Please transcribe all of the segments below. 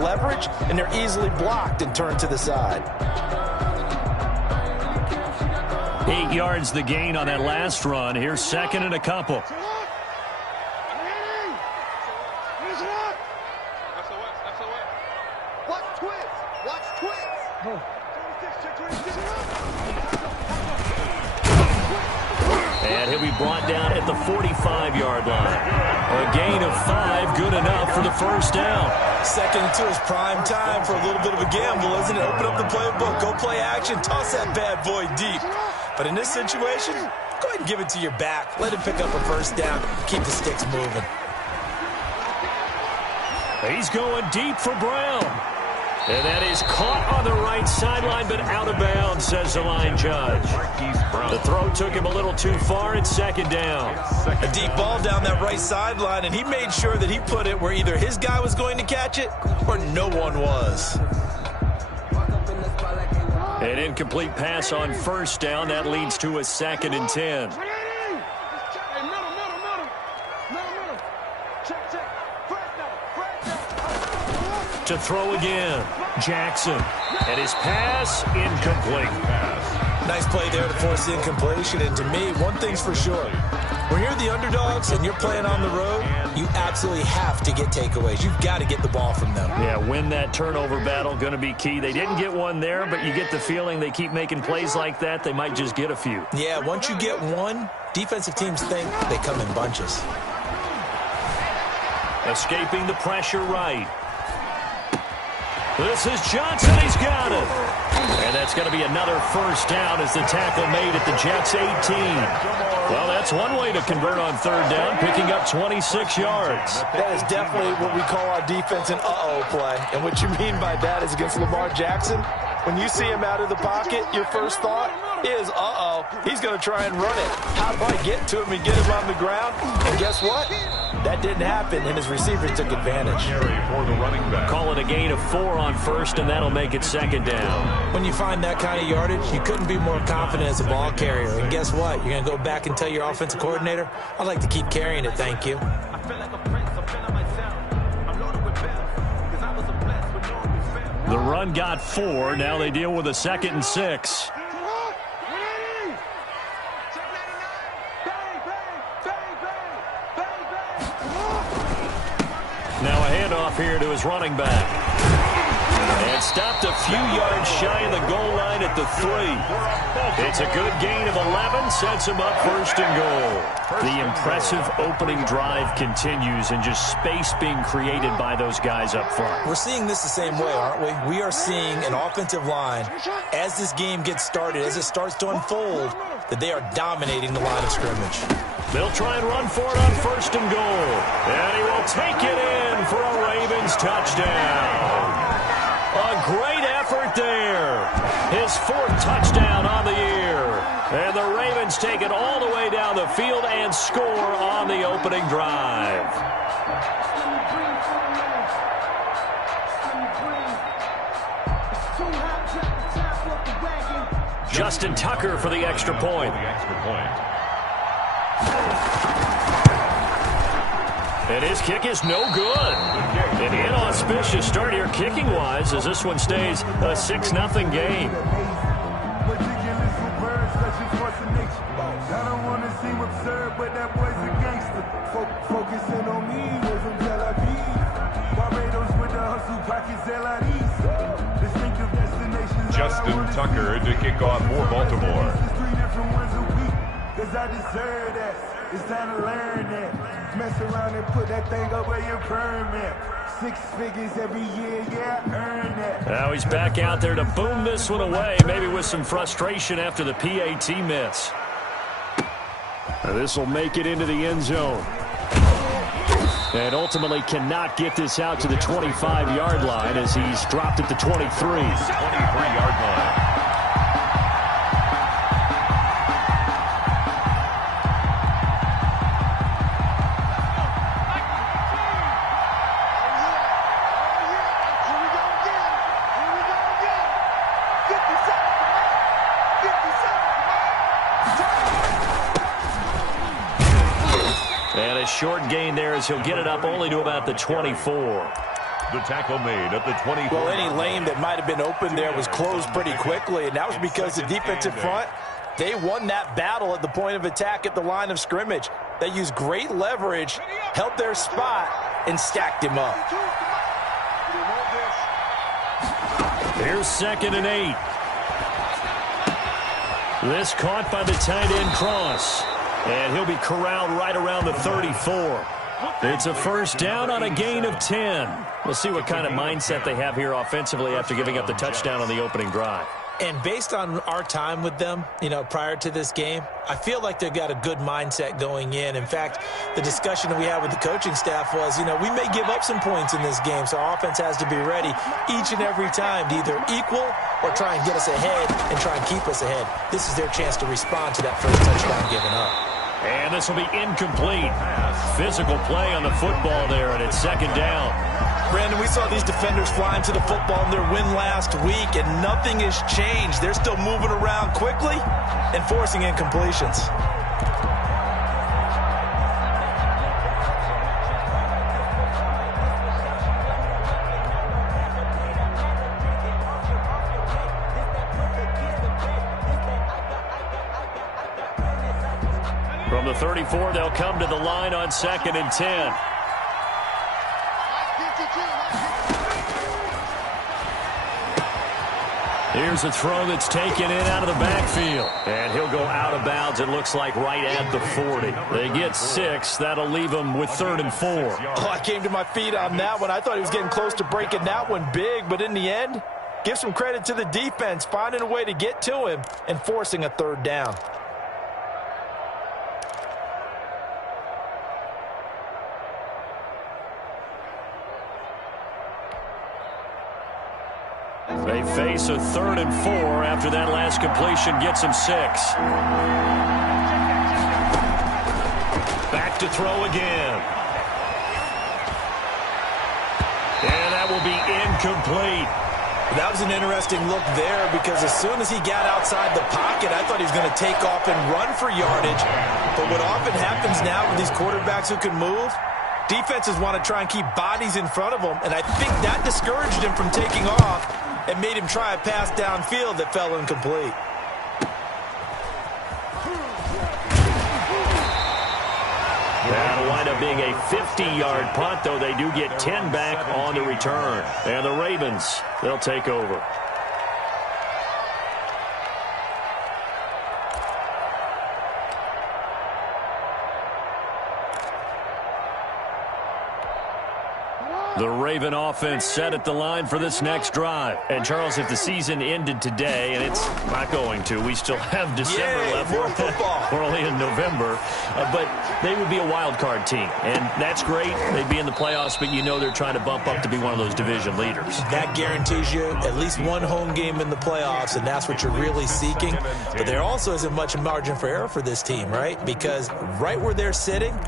leverage, and they're easily blocked and turned to the side. 8 yards the gain on that last run. Here's second and a couple. And he'll be brought down at the 45-yard line. A gain of 5, good enough for the first down. Second and 2 is prime time for a little bit of a gamble, isn't it? Open up the playbook, go play action, toss that bad boy deep. But in this situation, go ahead and give it to your back. Let him pick up a first down, keep the sticks moving. He's going deep for Brown. And that is caught on the right sideline, but out of bounds, says the line judge. The throw took him a little too far. It's second down. A deep ball down that right sideline, and he made sure that he put it where either his guy was going to catch it or no one was. An incomplete pass on first down. That leads to a 2nd and 10. To throw again, Jackson, and his pass incomplete. Nice play there to force the incompletion, and to me, one thing's for sure. When you're the underdogs and you're playing on the road, you absolutely have to get takeaways. You've got to get the ball from them. Yeah, win that turnover battle, going to be key. They didn't get one there, but you get the feeling they keep making plays like that, they might just get a few. Yeah, once you get one, defensive teams think they come in bunches. Escaping the pressure right. This is Johnson. He's got it. And that's going to be another first down as the tackle made at the Jets' 18. Well, that's one way to convert on third down, picking up 26 yards. That is definitely what we call our defense an uh-oh play. And what you mean by that is against Lamar Jackson, when you see him out of the pocket, your first thought is, uh-oh, he's going to try and run it. How do I get to him and get him on the ground? And guess what? That didn't happen, and his receivers took advantage. For the running back. Call it a gain of 4 on first, and that'll make it second down. When you find that kind of yardage, you couldn't be more confident as a ball carrier. And guess what? You're going to go back and tell your offensive coordinator, I'd like to keep carrying it, thank you. The run got 4. Now they deal with a 2nd and 6. Now a handoff here to his running back. And stopped a few yards shy of the goal line at the 3. It's a good gain of 11, sets him up first and goal. The impressive opening drive continues, and just space being created by those guys up front. We're seeing this the same way, aren't we? We are seeing an offensive line, as this game gets started, as it starts to unfold, that they are dominating the line of scrimmage. They'll try and run for it on first and goal. And he will take it in for a Ravens touchdown. A great effort there. His 4th touchdown on the year. And the Ravens take it all the way down the field and score on the opening drive. Justin Tucker for the extra point. And his kick is no good. An inauspicious start here kicking-wise as this one stays a 6-0 game. Justin Tucker to kick off for Baltimore. It's time to learn that. Mess around and put that thing up where your permit. 6 figures every year, yeah, earn that. Now he's back out there to boom this one away, maybe with some frustration after the PAT miss. This will make it into the end zone. And ultimately cannot get this out to the 25-yard line as he's dropped at the 23. 23-yard line. Short gain there as he'll get it up only to about the 24. The tackle made at the 24. Well, any lane that might have been open there was closed pretty quickly, and that was because the defensive front, they won that battle at the point of attack at the line of scrimmage. They used great leverage, held their spot, and stacked him up. Here's 2nd and 8. This caught by the tight end Cross. And he'll be corralled right around the 34. It's a first down on a gain of 10. We'll see what kind of mindset they have here offensively after giving up the touchdown on the opening drive. And based on our time with them, prior to this game, I feel like they've got a good mindset going in. In fact, the discussion that we had with the coaching staff was, we may give up some points in this game, so our offense has to be ready each and every time to either equal or try and get us ahead and try and keep us ahead. This is their chance to respond to that first touchdown given up. And this will be incomplete. Physical play on the football there, and it's 2nd down. Brandon, we saw these defenders flying to the football in their win last week, and nothing has changed. They're still moving around quickly and forcing incompletions. From the 34, they'll come to the line on 2nd and 10. Here's a throw that's taken in out of the backfield. And he'll go out of bounds, it looks like, right at the 40. They get 6. That'll leave them with 3rd and 4. Oh, I came to my feet on that one. I thought he was getting close to breaking that one big, but in the end, give some credit to the defense, finding a way to get to him and forcing a 3rd down. They face a 3rd and 4 after that last completion gets them 6. Back to throw again. And that will be incomplete. That was an interesting look there because as soon as he got outside the pocket, I thought he was going to take off and run for yardage. But what often happens now with these quarterbacks who can move, defenses want to try and keep bodies in front of them, and I think that discouraged him from taking off and made him try a pass downfield that fell incomplete. That'll wind up being a 50-yard punt, though they do get 10 back on the return. And the Ravens, they'll take over. The Raven offense set at the line for this next drive. And, Charles, if the season ended today, and it's not going to, we still have December left. More football. We're only in November. But they would be a wild card team. And that's great. They'd be in the playoffs, but you know they're trying to bump up to be one of those division leaders. That guarantees you at least one home game in the playoffs, and that's what you're really seeking. But there also isn't much margin for error for this team, right? Because right where they're sitting,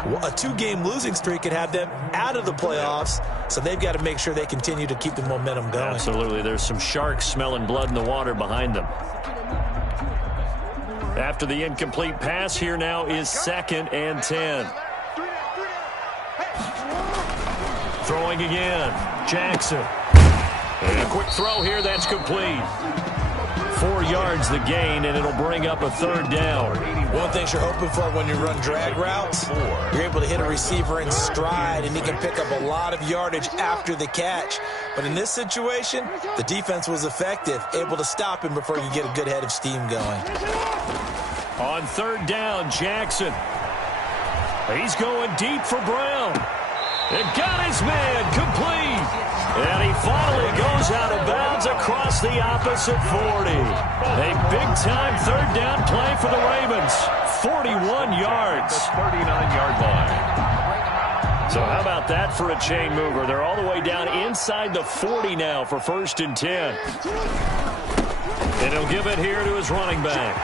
a 2-game losing streak could have them out of the playoffs, so they've got to make sure they continue to keep the momentum going. Absolutely. There's some sharks smelling blood in the water behind them. After the incomplete pass, here now is 2nd and 10. Throwing again. Jackson. And a quick throw here, that's complete. 4 yards the gain, and it'll bring up a 3rd down. One thing you're hoping for when you run drag routes, you're able to hit a receiver in stride, and he can pick up a lot of yardage after the catch. But in this situation, the defense was effective, able to stop him before you get a good head of steam going. On 3rd down, Jackson. He's going deep for Brown. It got his man complete. And he finally goes out of bounds across the opposite 40. A big-time 3rd down play for the Ravens. 41 yards. The 39-yard line. So how about that for a chain mover? They're all the way down inside the 40 now for 1st and 10. And he'll give it here to his running back.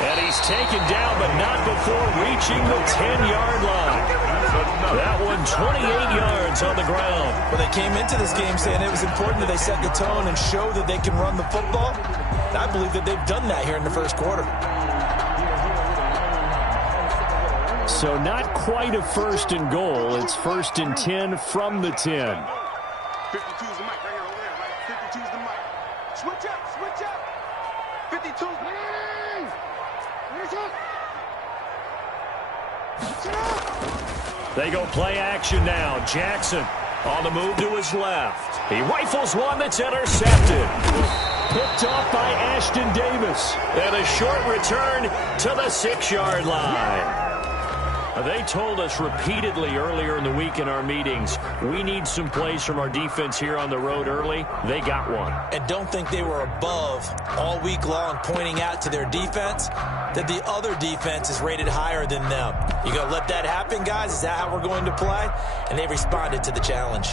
And he's taken down, but not before reaching the 10-yard line. That one, 28 yards on the ground. Well, they came into this game saying it was important that they set the tone and show that they can run the football. And I believe that they've done that here in the first quarter. So not quite a first and goal. It's 1st and 10 from the 10. 52's the mic right here over there, right? 52's the mic. Switch up, switch up. 52. They go play action now. Jackson on the move to his left. He rifles one that's intercepted. Picked off by Ashton Davis. And a short return to the 6-yard line. They told us repeatedly earlier in the week in our meetings, we need some plays from our defense here on the road early. They got one. And don't think they were above all week long pointing out to their defense that the other defense is rated higher than them. You going to let that happen, guys? Is that how we're going to play? And they responded to the challenge.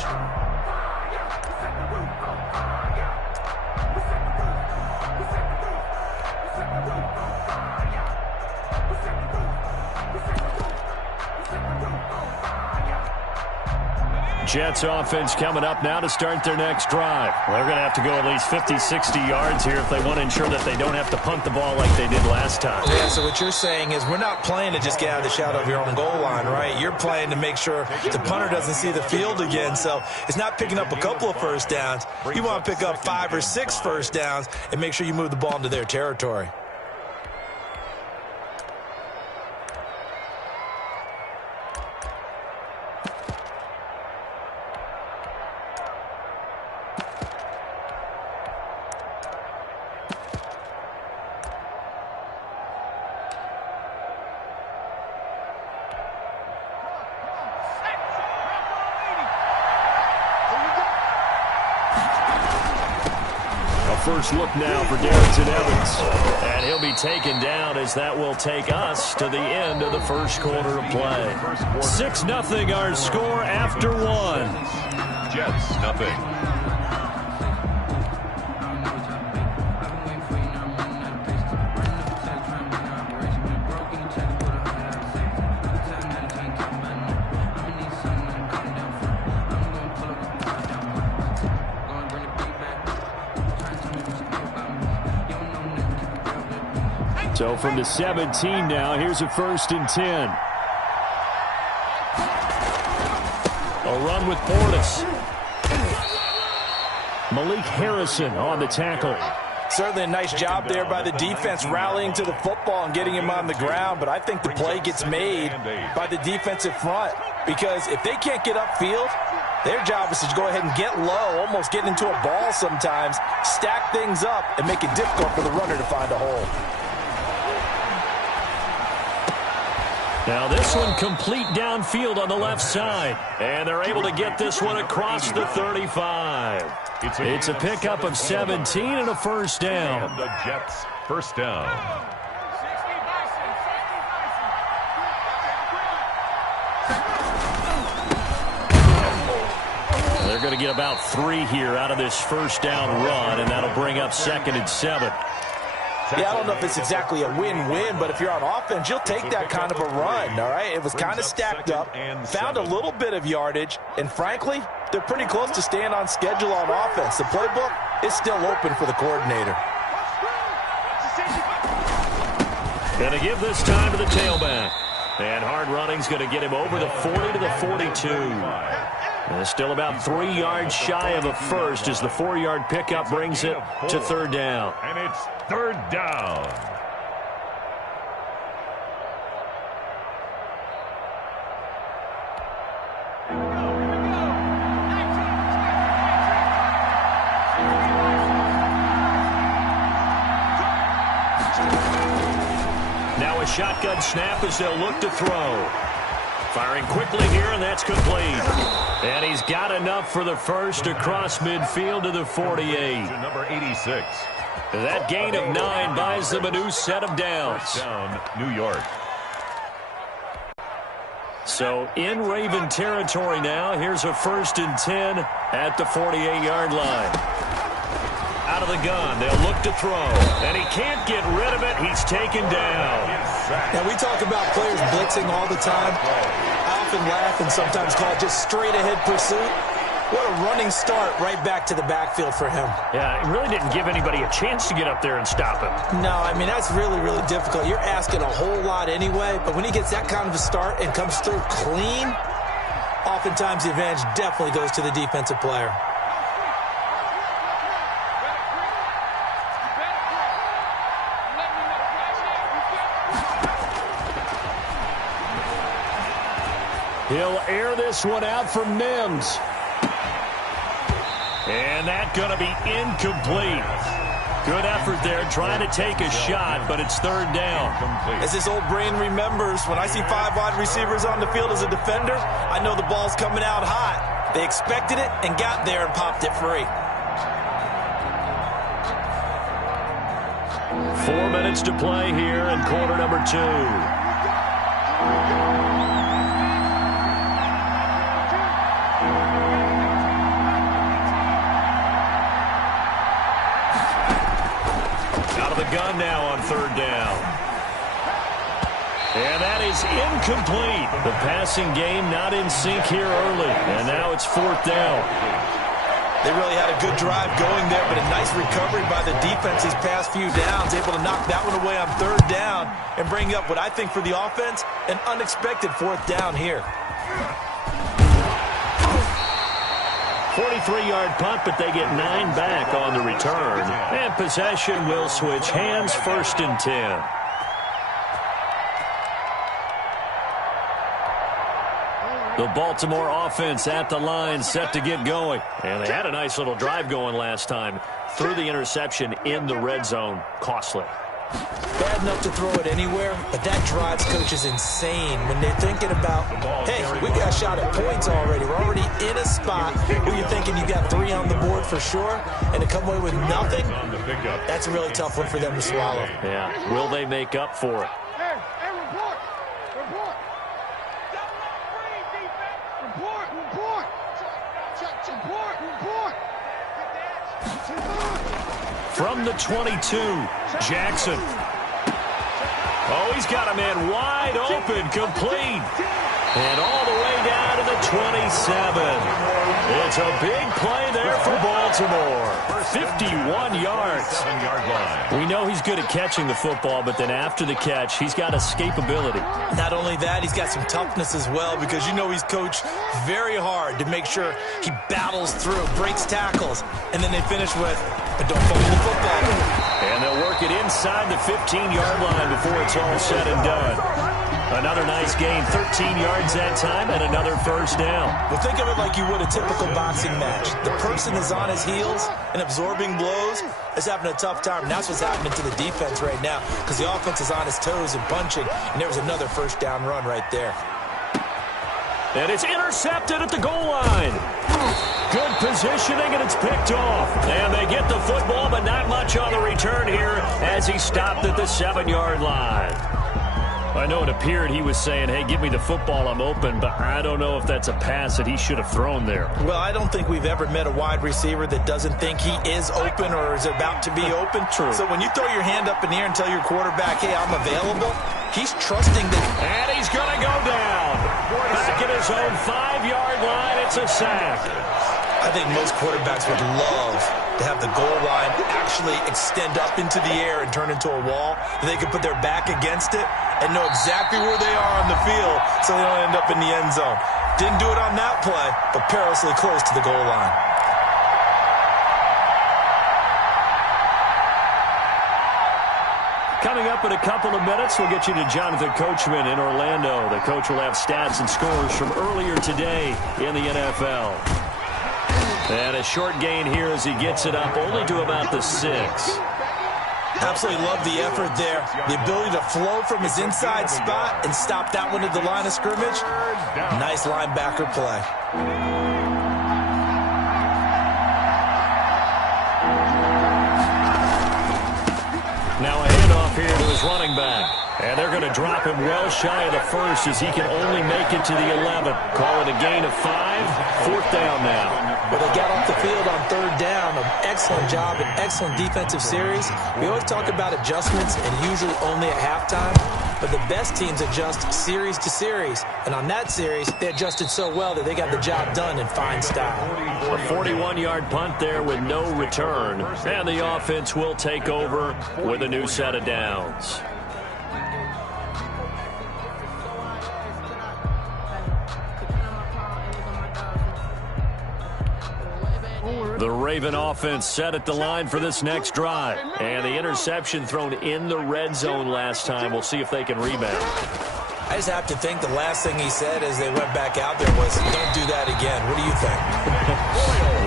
Jets offense coming up now to start their next drive. They're going to have to go at least 50, 60 yards here if they want to ensure that they don't have to punt the ball like they did last time. Yeah, so what you're saying is we're not playing to just get out of the shadow of your own goal line, right? You're playing to make sure the punter doesn't see the field again. So it's not picking up a couple of first downs. You want to pick up 5 or 6 first downs and make sure you move the ball into their territory. First look now for Darrington Evans. And he'll be taken down as that will take us to the end of the first quarter of play. 6-0 our score after 1. Jets, nothing. So from the 17 now, here's a 1st and 10. A run with Bortles. Malik Harrison on the tackle. Certainly a nice job there by the defense rallying to the football and getting him on the ground, but I think the play gets made by the defensive front because if they can't get upfield, their job is to go ahead and get low, almost get into a ball sometimes, stack things up, and make it difficult for the runner to find a hole. Now this one complete downfield on the left side. And they're able to get this one across the 35. It's a pickup of 17 and a first down. And the Jets, first down. They're going to get about 3 here out of this first down run, and that'll bring up 2nd and 7. Yeah, I don't know if it's exactly a win-win, but if you're on offense, you'll take that kind of a run, all right? It was kind of stacked up, found a little bit of yardage, and frankly, they're pretty close to staying on schedule on offense. The playbook is still open for the coordinator. Going to give this time to the tailback. And hard running's going to get him over the 40 to the 42. And still about 3 yards shy of a first as the 4-yard pickup brings it to 3rd down. And it's 3rd down. Now a shotgun snap as they'll look to throw. Firing quickly here, and that's complete. And he's got enough for the first across midfield to the 48. To number 86. That gain of 9 buys them a new set of downs. First down, New York. So in Raven territory now, here's a 1st and 10 at the 48-yard line. Out of the gun, they'll look to throw. And he can't get rid of it. He's taken down. Now, we talk about players blitzing all the time. I often laugh and sometimes call it just straight-ahead pursuit. What a running start right back to the backfield for him. Yeah, it really didn't give anybody a chance to get up there and stop him. No, I mean, that's really, really difficult. You're asking a whole lot anyway, but when he gets that kind of a start and comes through clean, oftentimes the advantage definitely goes to the defensive player. He'll air this one out for Mims. And that's going to be incomplete. Good effort there, trying to take a shot, but it's third down. As this old brain remembers, when I see 5 wide receivers on the field as a defender, I know the ball's coming out hot. They expected it and got there and popped it free. 4 minutes to play here in quarter number 2. Out of the gun now on third down. And that is incomplete. The passing game not in sync here early. And now it's fourth down. They really had a good drive going there, but a nice recovery by the defense these past few downs, able to knock that one away on third down and bring up what I think for the offense, an unexpected fourth down here. 43-yard punt, but they get 9 back on the return. And possession will switch hands, first and 10. The Baltimore offense at the line, set to get going. And they had a nice little drive going last time. Threw the interception in the red zone. Costly. Bad enough to throw it anywhere, but that drives coaches insane when they're thinking about, hey, we got a shot at points already. We're already in a spot where you're thinking you got 3 on the board for sure, and to come away with nothing, that's a really tough one for them to swallow. Yeah, will they make up for it? From the 22, Jackson. Oh, he's got a man wide open, complete. And all the way down to the 27. It's a big play there for Baltimore. 51 yards. 7-yard line. We know he's good at catching the football, but then after the catch, he's got escapability. Not only that, he's got some toughness as well, because you know he's coached very hard to make sure he battles through, breaks tackles, and then they finish with, but don't fumble the football. And they'll work it inside the 15-yard line before it's all said and done. Another nice gain, 13 yards that time, and another first down. Well, think of it like you would a typical boxing match. The person is on his heels and absorbing blows is having a tough time. And that's what's happening to the defense right now, because the offense is on his toes and punching, and there was another first down run right there. And it's intercepted at the goal line. Good positioning, and it's picked off. And they get the football, but not much on the return here as he stopped at the 7-yard line. I know it appeared he was saying, hey, give me the football, I'm open, but I don't know if that's a pass that he should have thrown there. Well, I don't think we've ever met a wide receiver that doesn't think he is open or is about to be open. True. So when you throw your hand up in the air and tell your quarterback, hey, I'm available, he's trusting that. And he's going to go down. Back at his own 5-yard line, it's a sack. I think most quarterbacks would love to have the goal line actually extend up into the air and turn into a wall. They could put their back against it and know exactly where they are on the field so they don't end up in the end zone. Didn't do it on that play, but perilously close to the goal line. Coming up in a couple of minutes, we'll get you to Jonathan Coachman in Orlando. The coach will have stats and scores from earlier today in the NFL. And a short gain here as he gets it up only to about the 6. Absolutely love the effort there. The ability to flow from his inside spot and stop that one at the line of scrimmage. Nice linebacker play. Now a handoff here to his running back. And they're going to drop him well shy of the first as he can only make it to the 11. Call it a gain of 5. Fourth down now. But they got off the field on third down. done an excellent job, an excellent defensive series. We always talk about adjustments and usually only at halftime, but the best teams adjust series to series. And on that series, they adjusted so well that they got the job done in fine style. A 41-yard punt there with no return. And the offense will take over with a new set of downs. The Raven offense set at the line for this next drive. And the interception thrown in the red zone last time. We'll see if they can rebound. I just have to think the last thing he said as they went back out there was, don't do that again. What do you think?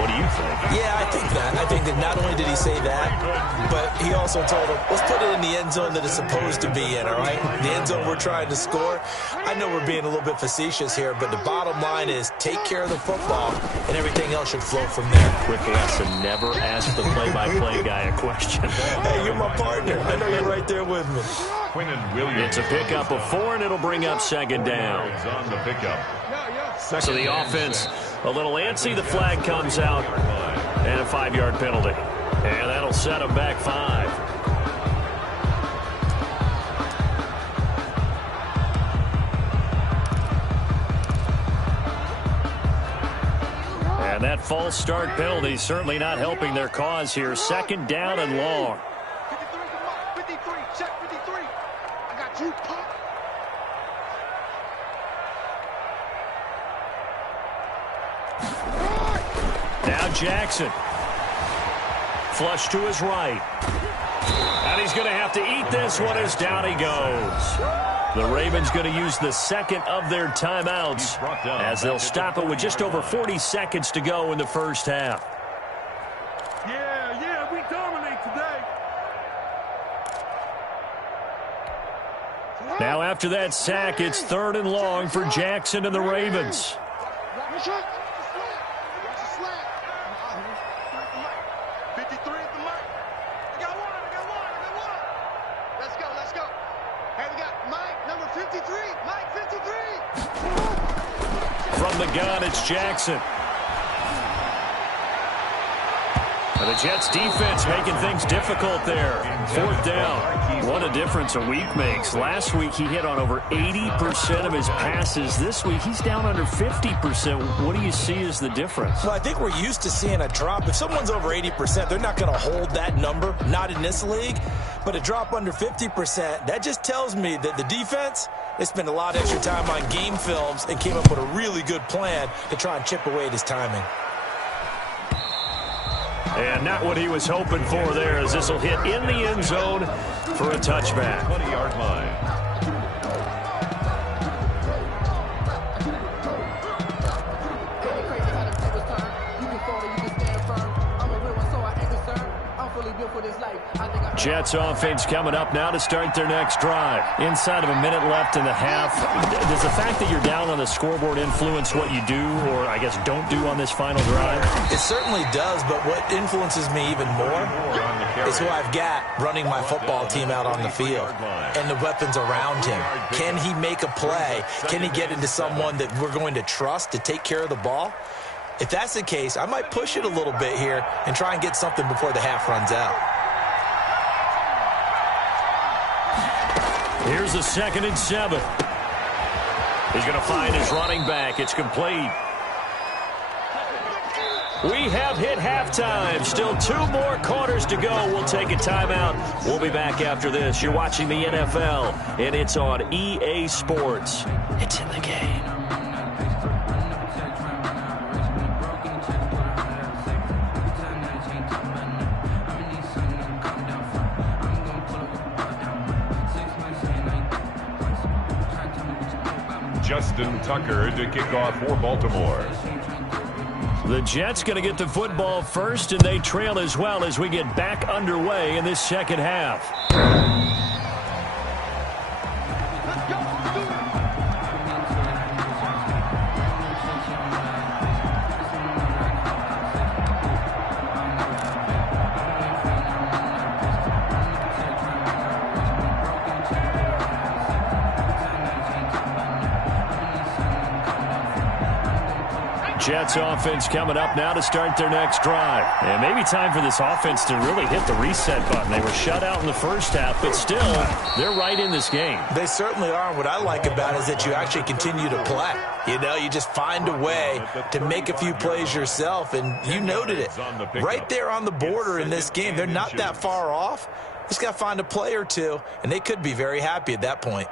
What do you think? Yeah, I think that. I think that not only did he say that, but he also told them, let's put it in the end zone that it's supposed to be in, all right? The end zone we're trying to score. I know we're being a little bit facetious here, but the bottom line is take care of the football, and everything else should flow from there. Quick lesson, never ask the play-by-play guy a question. Hey, you're my partner. I know you're right there with me. It's a pickup of 4, and it'll bring up second down. On the pickup. So the offense a little antsy. The flag comes out, and a 5-yard penalty. And that'll set them back 5. And that false start penalty certainly not helping their cause here. Second down and long. 53, check 53. I got you, punk. Now Jackson. Flush to his right. And he's going to have to eat this one as down he goes. The Ravens going to use the second of their timeouts as they'll stop it with just over 40 seconds to go in the first half. Yeah, we dominate today. Now after that sack, it's 3rd and long for Jackson and the Ravens. From the gun, it's Jackson. And the Jets defense making things difficult there. 4th down. What a difference a week makes. Last week he hit on over 80% of his passes. This week he's down under 50%. What do you see as the difference? Well, I think we're used to seeing a drop. If someone's over 80%, they're not going to hold that number. Not in this league. But a drop under 50%, that just tells me that the defense, they spent a lot of extra time on game films and came up with a really good plan to try and chip away at his timing. And not what he was hoping for there, as this will hit in the end zone for a touchback. 20-yard line. Jets offense coming up now to start their next drive. Inside of a minute left in the half. Does the fact that you're down on the scoreboard influence what you do, or I guess don't do on this final drive? It certainly does, but what influences me even more is who I've got running my football team out on the field and the weapons around him. Can he make a play? Can he get into someone that we're going to trust to take care of the ball? If that's the case, I might push it a little bit here and try and get something before the half runs out. Here's a 2nd and 7. He's going to find his running back. It's complete. We have hit halftime. Still 2 more quarters to go. We'll take a timeout. We'll be back after this. You're watching the NFL, and it's on EA Sports. It's in the game. Justin Tucker to kick off for Baltimore. The Jets going to get the football first, and they trail as well as we get back underway in this second half. Jets offense coming up now to start their next drive. And maybe time for this offense to really hit the reset button. They were shut out in the first half, but still, they're right in this game. They certainly are. What I like about it is that you actually continue to play. You know, you just find a way to make a few plays yourself, and you noted it. Right there on the border in this game, they're not that far off. Just got to find a play or two, and they could be very happy at that point.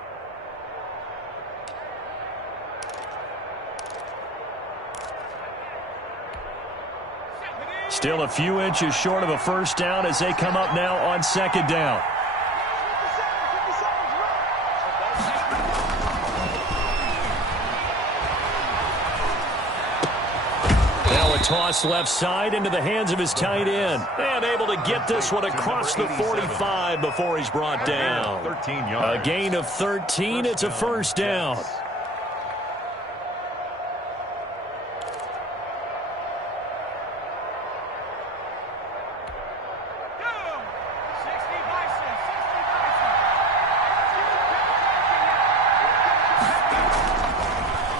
Still a few inches short of a first down as they come up now on second down. Now a toss left side into the hands of his tight end. And able to get this one across the 45 before he's brought down. A gain of 13. It's a first down.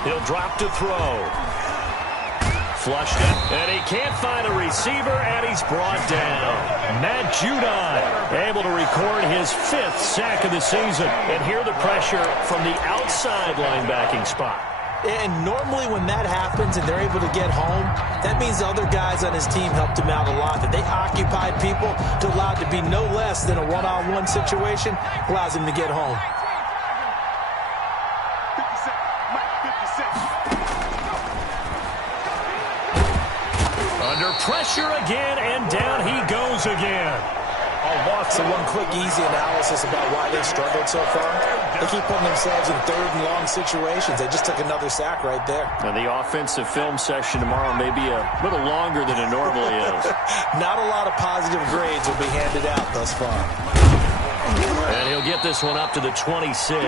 He'll drop to throw. Flushed it, and he can't find a receiver, and he's brought down. Matt Judon able to record his 5th sack of the season. And hear the pressure from the outside linebacking spot. And normally when that happens and they're able to get home, that means the other guys on his team helped him out a lot. That they occupied people to allow it to be no less than a one-on-one situation, allows him to get home. Under pressure again, and down he goes again. So one quick, easy analysis about why they've struggled so far. They keep putting themselves in third and long situations. They just took another sack right there. Now the offensive film session tomorrow may be a little longer than it normally is. Not a lot of positive grades will be handed out thus far. And he'll get this one up to the 26. 3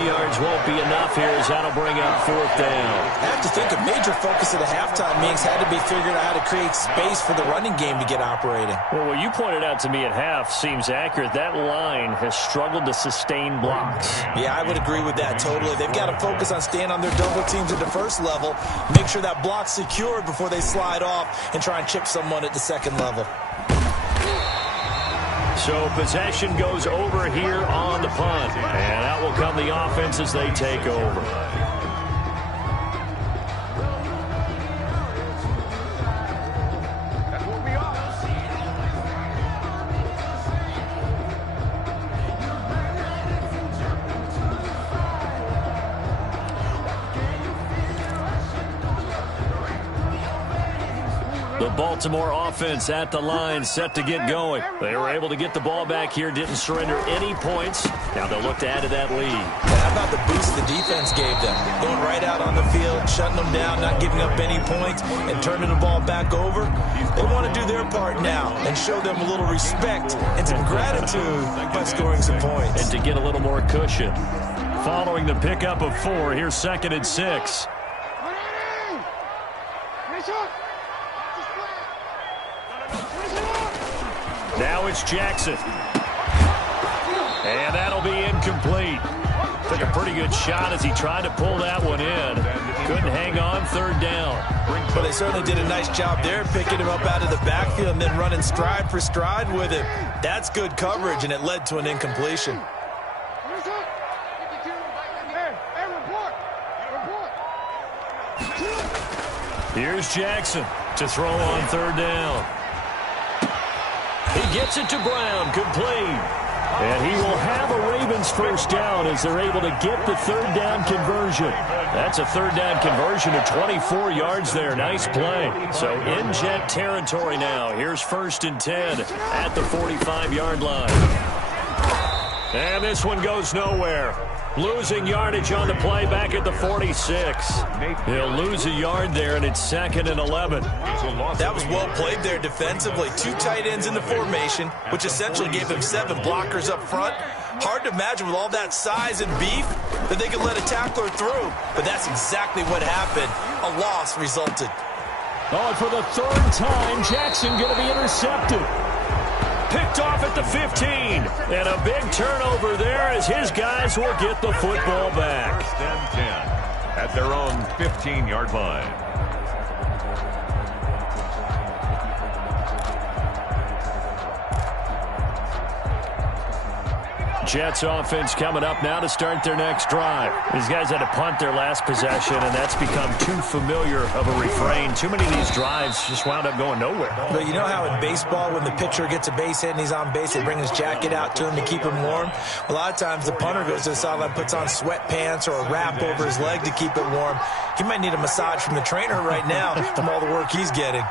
yards won't be enough here as that'll bring up fourth down. I have to think a major focus of the halftime meetings had to be figuring out how to create space for the running game to get operating. Well, what you pointed out to me at half seems accurate. That line has struggled to sustain blocks. Yeah, I would agree with that totally. They've got to focus on staying on their double teams at the first level, make sure that block's secured before they slide off and try and chip someone at the second level. So possession goes over here on the punt. And out will come the offense as they take over. The Baltimore offense at the line, set to get going. They were able to get the ball back here, didn't surrender any points. Now they'll look to add to that lead. How about the boost the defense gave them? Going right out on the field, shutting them down, not giving up any points, and turning the ball back over. They want to do their part now and show them a little respect and some gratitude by scoring some points. And to get a little more cushion. Following the pickup of 4, here's 2nd and 6. Now it's Jackson. And that'll be incomplete. Took a pretty good shot as he tried to pull that one in. Couldn't hang on, 3rd down. But they certainly did a nice job there, picking him up out of the backfield and then running stride for stride with him. That's good coverage, and it led to an incompletion. Here's Jackson to throw on 3rd down. He gets it to Brown, complete. And he will have a Ravens first down as they're able to get the 3rd down conversion. That's a 3rd down conversion of 24 yards there. Nice play. So in Jet territory now. Here's 1st and 10 at the 45-yard line. And this one goes nowhere. Losing yardage on the play back at the 46. He'll lose a yard there, and it's 2nd and 11. That was well played there defensively. 2 tight ends in the formation, which essentially gave them 7 blockers up front. Hard to imagine with all that size and beef that they could let a tackler through. But that's exactly what happened. A loss resulted. Oh, and for the 3rd time, Jackson going to be intercepted. Picked off at the 15. And a big turnover there as his guys will get the football back. First and 10 at their own 15-yard line. Jets offense coming up now to start their next drive. These guys had to punt their last possession, and that's become too familiar of a refrain. Too many of these drives just wound up going nowhere. But you know how in baseball, when the pitcher gets a base hit and he's on base, they bring his jacket out to him to keep him warm? A lot of times the punter goes to the sideline, puts on sweatpants or a wrap over his leg to keep it warm. He might need a massage from the trainer right now from all the work he's getting.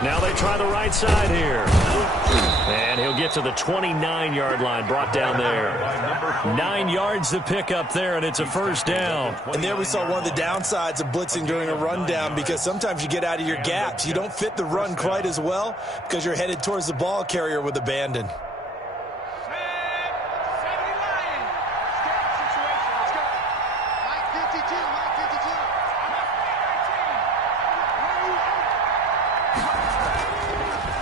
Now they try the right side here. And he'll get to the 29-yard line, brought down there. 9 yards to pick up there, and it's a first down. And there we saw one of the downsides of blitzing during a rundown, because sometimes you get out of your gaps. You don't fit the run quite as well because you're headed towards the ball carrier with abandon.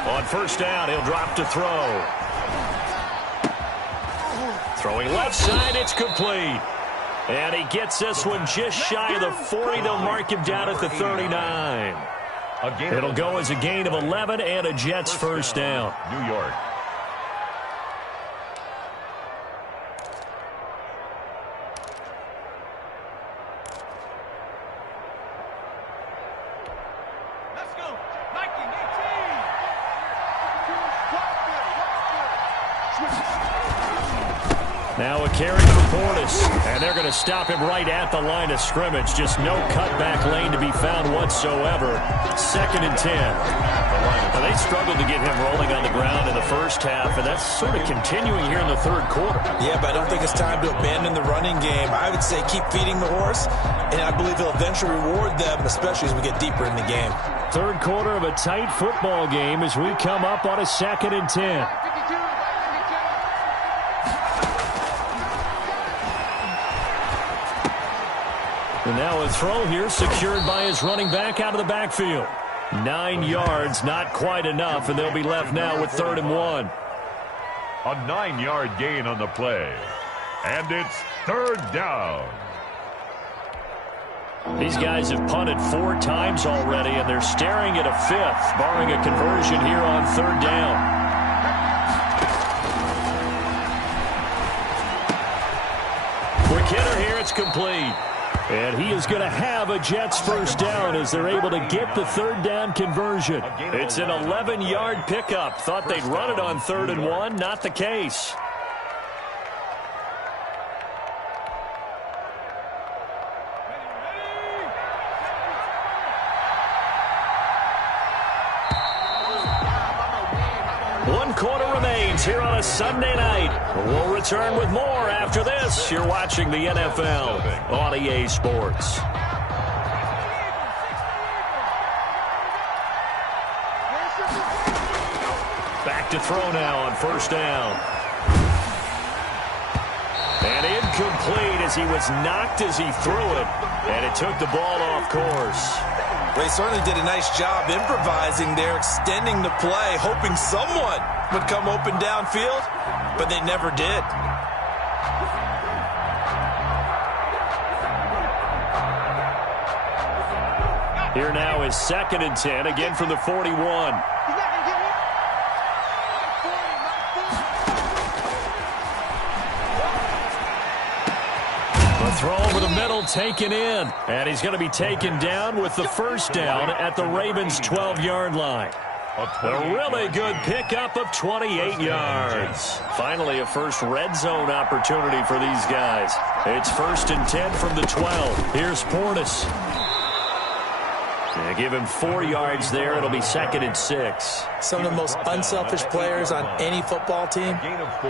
On first down, he'll drop to throw. Throwing left side, it's complete. And he gets this one just shy of the 40. They'll mark him down at the 39. It'll go as a gain of 11 and a Jets first down. New York. Now a carry for Portis, and they're going to stop him right at the line of scrimmage. Just no cutback lane to be found whatsoever. 2nd and 10. Now, they struggled to get him rolling on the ground in the first half, and that's sort of continuing here in the third quarter. Yeah, but I don't think it's time to abandon the running game. I would say keep feeding the horse, and I believe he'll eventually reward them, especially as we get deeper in the game. Third quarter of a tight football game as we come up on a 2nd and 10. And now a throw here secured by his running back out of the backfield. 9 yards, not quite enough, and they'll be left now with 3rd and 1. A 9-yard gain on the play. And it's 3rd down. These guys have punted 4 times already, and they're staring at a 5th, barring a conversion here on 3rd down. Quick hitter here, it's complete. And he is going to have a Jets first down as they're able to get the 3rd down conversion. It's an 11-yard pickup. Thought they'd run it on 3rd and 1. Not the case. One quarter remains here on a Sunday night. We'll return with more after this. You're watching the NFL on EA Sports. Back to throw now on first down. And incomplete as he was knocked as he threw it. And it took the ball off course. Well, he certainly did a nice job improvising there, extending the play, hoping someone would come open downfield, but they never did. Here now is 2nd and 10, again from the 41. Throw over the middle, taken in. And he's going to be taken down with the first down at the Ravens' 12-yard line. A really good pickup of 28 yards. Finally, a first red zone opportunity for these guys. It's 1st and 10 from the 12. Here's Portis. They give him 4 yards there. It'll be 2nd and 6. Some of the most unselfish players on any football team,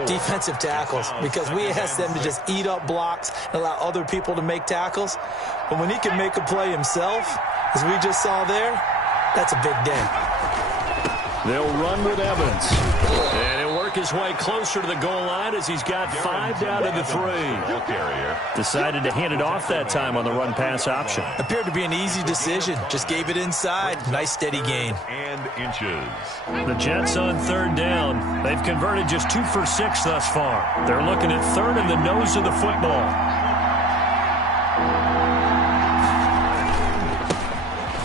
defensive tackles, because we ask them to just eat up blocks and allow other people to make tackles. But when he can make a play himself, as we just saw there, that's a big day. They'll run with Evans. And he'll work his way closer to the goal line as he's got 5 down to the 3. Decided to hand it off that time on the run-pass option. Appeared to be an easy decision. Just gave it inside. Nice steady gain. And inches. The Jets on 3rd down. They've converted just 2 for 6 thus far. They're looking at 3rd in the nose of the football.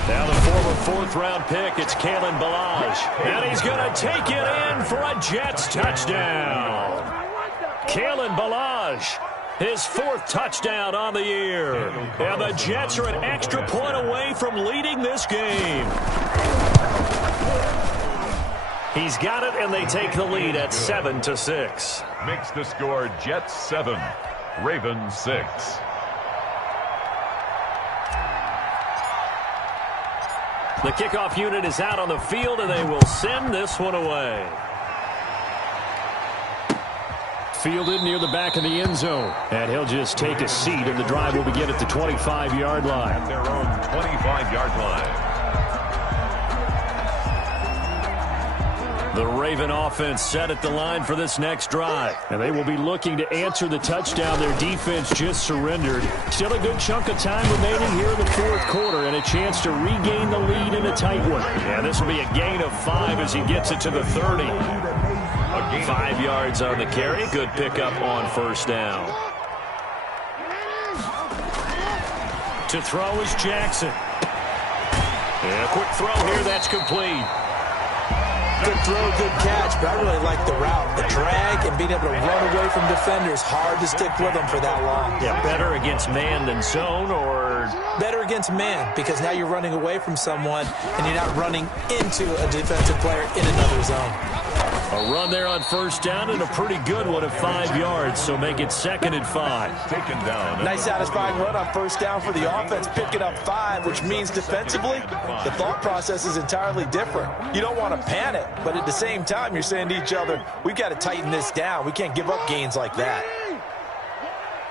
Now the former fourth-round pick. It's Kalen Ballage. And he's going to take it in for a Jets touchdown. Kalen Ballage, his fourth touchdown on the year. And the Jets are an extra point away from leading this game. He's got it, and they take the lead at 7-6. Makes the score Jets 7, Ravens 6. The kickoff unit is out on the field, and they will send this one away. Fielded near the back of the end zone. And he'll just take a seat, and the drive will begin at the 25-yard line. At their own 25-yard line. The Raven offense set at the line for this next drive. And they will be looking to answer the touchdown their defense just surrendered. Still a good chunk of time remaining here in the fourth quarter and a chance to regain the lead in a tight one. Yeah, this will be a gain of 5 as he gets it to the 30. 5 yards on the carry. Good pickup on first down. To throw is Jackson. Yeah, quick throw here. That's complete. Good throw, good catch, but I really like the route. The drag and being able to run away from defenders. Hard to stick with them for that long. Yeah, better against man than zone, or better against man, because now you're running away from someone and you're not running into a defensive player in another zone. A run there on first down and a pretty good one at 5 yards, so make it 2nd and 5. Taken down. Nice satisfying run on first down for the offense, picking up 5, which means defensively, the thought process is entirely different. You don't want to panic, but at the same time, you're saying to each other, we've got to tighten this down. We can't give up gains like that.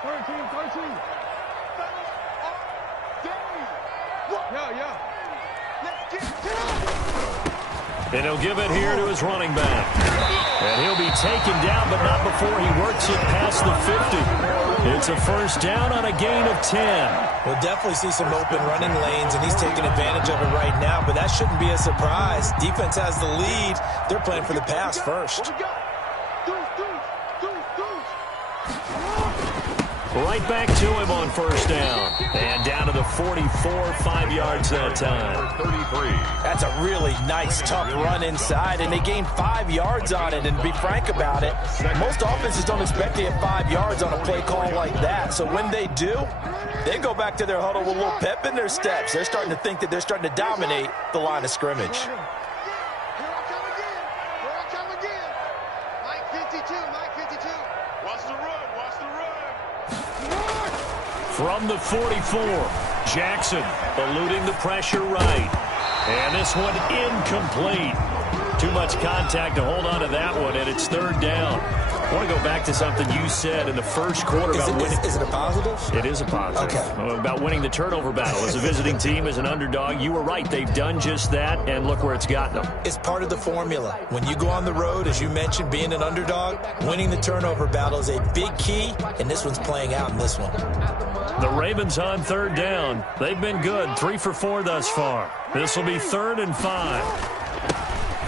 13. And he'll give it here to his running back. And he'll be taken down, but not before he works it past the 50. It's a first down on a gain of 10. We'll definitely see some open running lanes, and he's taking advantage of it right now, but that shouldn't be a surprise. Defense has the lead. They're playing for the pass first. Right back to him on first down. And down to the 44, 5 yards that time. 33. That's a really nice, tough run inside, and they gained 5 yards on it. And to be frank about it, most offenses don't expect to get 5 yards on a play call like that. So when they do, they go back to their huddle with a little pep in their steps. They're starting to think that they're starting to dominate the line of scrimmage. From the 44, Jackson eluding the pressure right. And this one incomplete. Too much contact to hold on to that one, and it's 3rd down. I want to go back to something you said in the first quarter about winning. Is it a positive? It is a positive. Okay. About winning the turnover battle. As a visiting team, as an underdog, you were right. They've done just that, and look where it's gotten them. It's part of the formula. When you go on the road, as you mentioned, being an underdog, winning the turnover battle is a big key, and this one's playing out in this one. The Ravens on 3rd down. They've been good, 3 for 4 thus far. This will be 3rd and 5.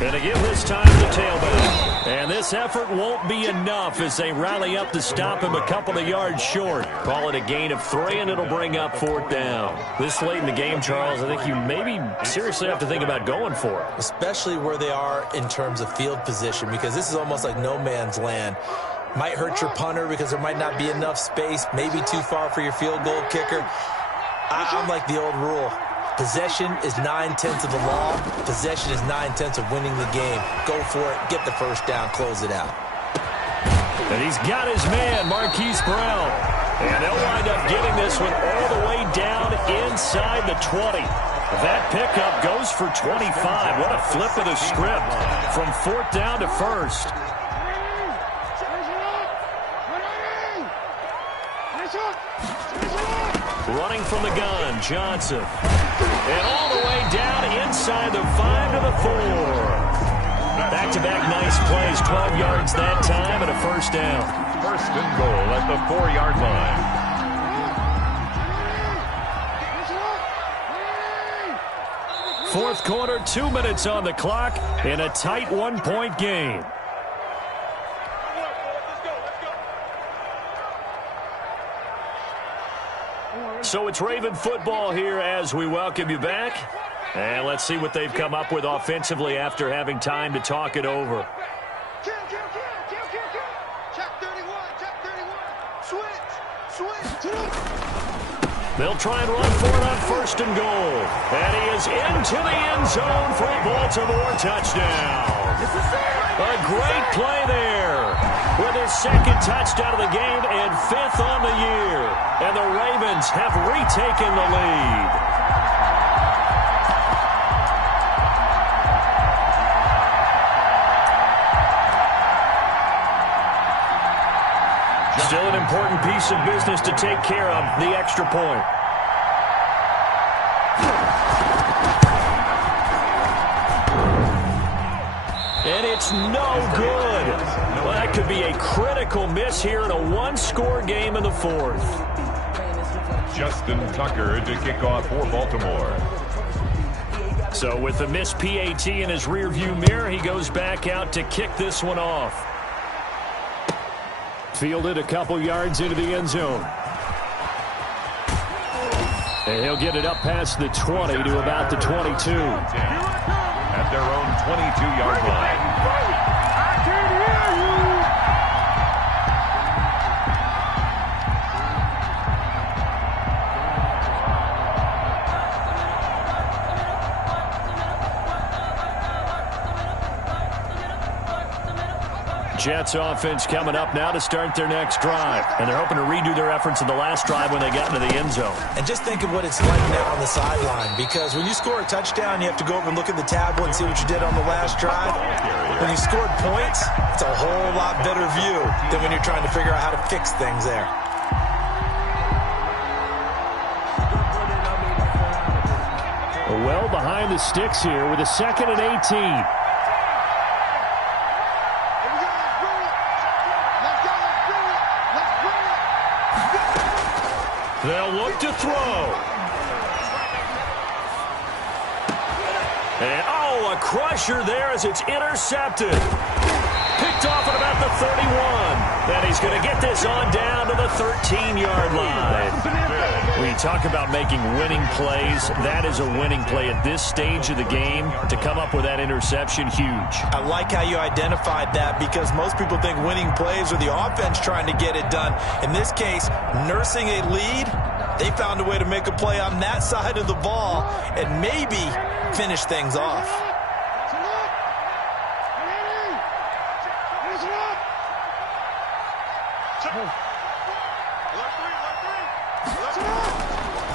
And again, this time the tailback. And this effort won't be enough as they rally up to stop him a couple of yards short. Call it a gain of 3, and it'll bring up 4th down. This late in the game, Charles, I think you maybe seriously have to think about going for it. Especially where they are in terms of field position, because this is almost like no man's land. Might hurt your punter because there might not be enough space, maybe too far for your field goal kicker. I'm like the old rule. Possession is 9/10 of the law. Possession is 9/10 of winning the game. Go for it. Get the first down. Close it out. And he's got his man, Marquise Brown. And they'll wind up getting this one all the way down inside the 20. That pickup goes for 25. What a flip of the script from 4th down to 1st. Running from the gun, Johnson. And all the way down inside the 5 to the 4. Back-to-back nice plays, 12 yards that time and a first down. 1st and goal at the 4-yard line. 4th quarter, 2 minutes on the clock in a tight 1-point game. So it's Raven football here as we welcome you back. And let's see what they've come up with offensively after having time to talk it over. Kill. Check 31. Switch. They'll try and run for it on 1st and goal. And he is into the end zone for a Baltimore touchdown. A great play there with his 2nd touchdown of the game and 5th on the year. And the Ravens have retaken the lead. Still an important piece of business to take care of, the extra point. And it's no good. Well, that could be a critical miss here in a one-score game in the 4th. Justin Tucker to kick off for Baltimore. So with the missed PAT in his rearview mirror, he goes back out to kick this one off. Fielded a couple yards into the end zone. And he'll get it up past the 20 to about the 22. At their own 22-yard line. I can't hear you. Jets offense coming up now to start their next drive. And they're hoping to redo their efforts in the last drive when they got into the end zone. And just think of what it's like now on the sideline, because when you score a touchdown, you have to go over and look at the tablet and see what you did on the last drive. When you scored points, it's a whole lot better view than when you're trying to figure out how to fix things there. Well behind the sticks here with a 2nd and 18. They'll look to throw. And, a crusher there as it's intercepted. Picked off at about the 31. And he's going to get this on down to the 13-yard line. When you talk about making winning plays, that is a winning play at this stage of the game. To come up with that interception, huge. I like how you identified that, because most people think winning plays are the offense trying to get it done. In this case, nursing a lead, they found a way to make a play on that side of the ball and maybe finish things off.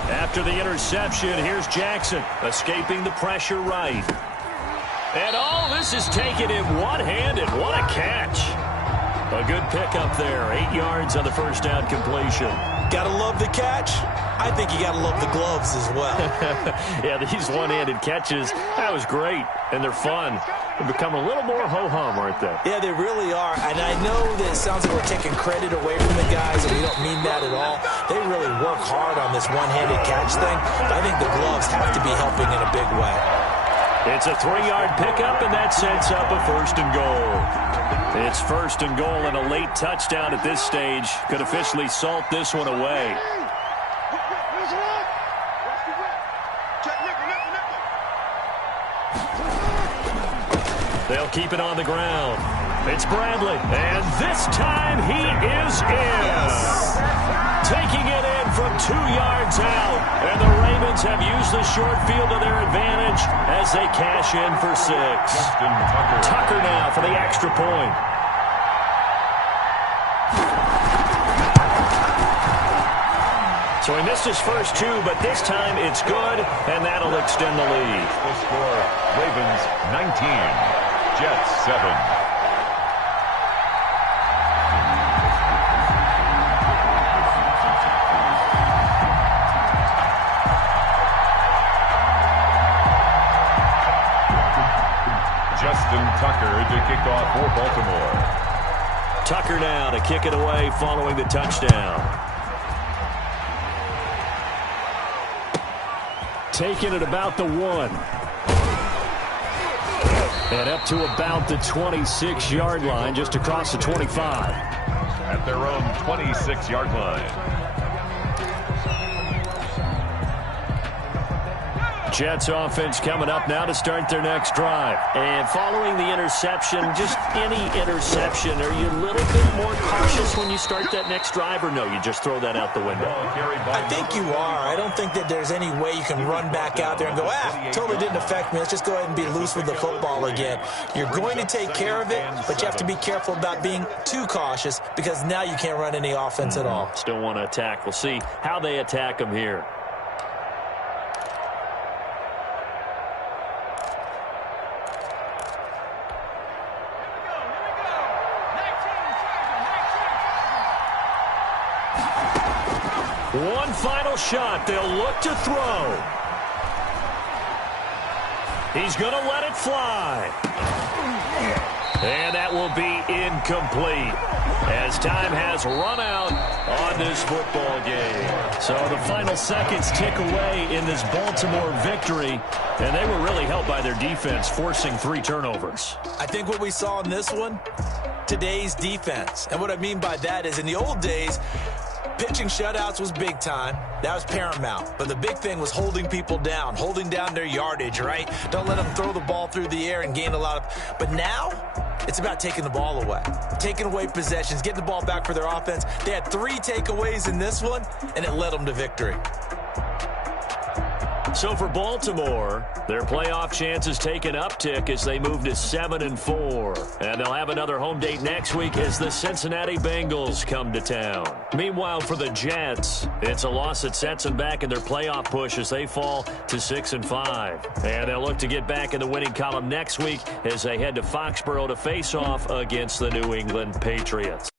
After the interception, here's Jackson escaping the pressure right. And this is taken in one-handed. What a catch. A good pickup there. 8 yards on the first down completion. Gotta love the catch. I think you gotta love the gloves as well. Yeah, these one-handed catches, that was great. And they're fun. They've become a little more ho-hum, aren't they? Yeah, they really are. And I know that it sounds like we're taking credit away from the guys, and we don't mean that at all. They really work hard on this one-handed catch thing. But I think the gloves have to be helping in a big way. It's a 3-yard pickup, and that sets up a 1st and goal. It's 1st and goal, and a late touchdown at this stage could officially salt this one away. They'll keep it on the ground. It's Bradley, and this time he is in. Yes. Taking it in from 2 yards out, and the Ravens have used the short field to their advantage as they cash in for 6. Justin Tucker now for the extra point. So he missed his first 2, but this time it's good, and that'll extend the lead. The score, Ravens 19. Jets 7. Justin Tucker to kick off for Baltimore. Tucker now to kick it away following the touchdown. Taking it about the 1. And up to about the 26-yard line, just across the 25. At their own 26-yard line. Jets offense coming up now to start their next drive. And following the interception, just any interception, are you a little bit more cautious when you start that next drive, or no, you just throw that out the window? I think you are. I don't think that there's any way you can run back out there and go, totally didn't affect me. Let's just go ahead and be loose with the football again. You're going to take care of it, but you have to be careful about being too cautious because now you can't run any offense at all. Still want to attack. We'll see how they attack them here. One final shot. They'll look to throw. He's going to let it fly. And that will be incomplete as time has run out on this football game. So the final seconds tick away in this Baltimore victory, and they were really helped by their defense, forcing 3 turnovers. I think what we saw in this one, today's defense. And what I mean by that is in the old days, pitching shutouts was big time. That was paramount. But the big thing was holding people down, holding down their yardage, right? Don't let them throw the ball through the air and gain a lot of... But now, it's about taking the ball away. Taking away possessions, getting the ball back for their offense. They had 3 takeaways in this one, and it led them to victory. So for Baltimore, their playoff chances take an uptick as they move to 7-4. And they'll have another home date next week as the Cincinnati Bengals come to town. Meanwhile, for the Jets, it's a loss that sets them back in their playoff push as they fall to 6-5. And they'll look to get back in the winning column next week as they head to Foxborough to face off against the New England Patriots.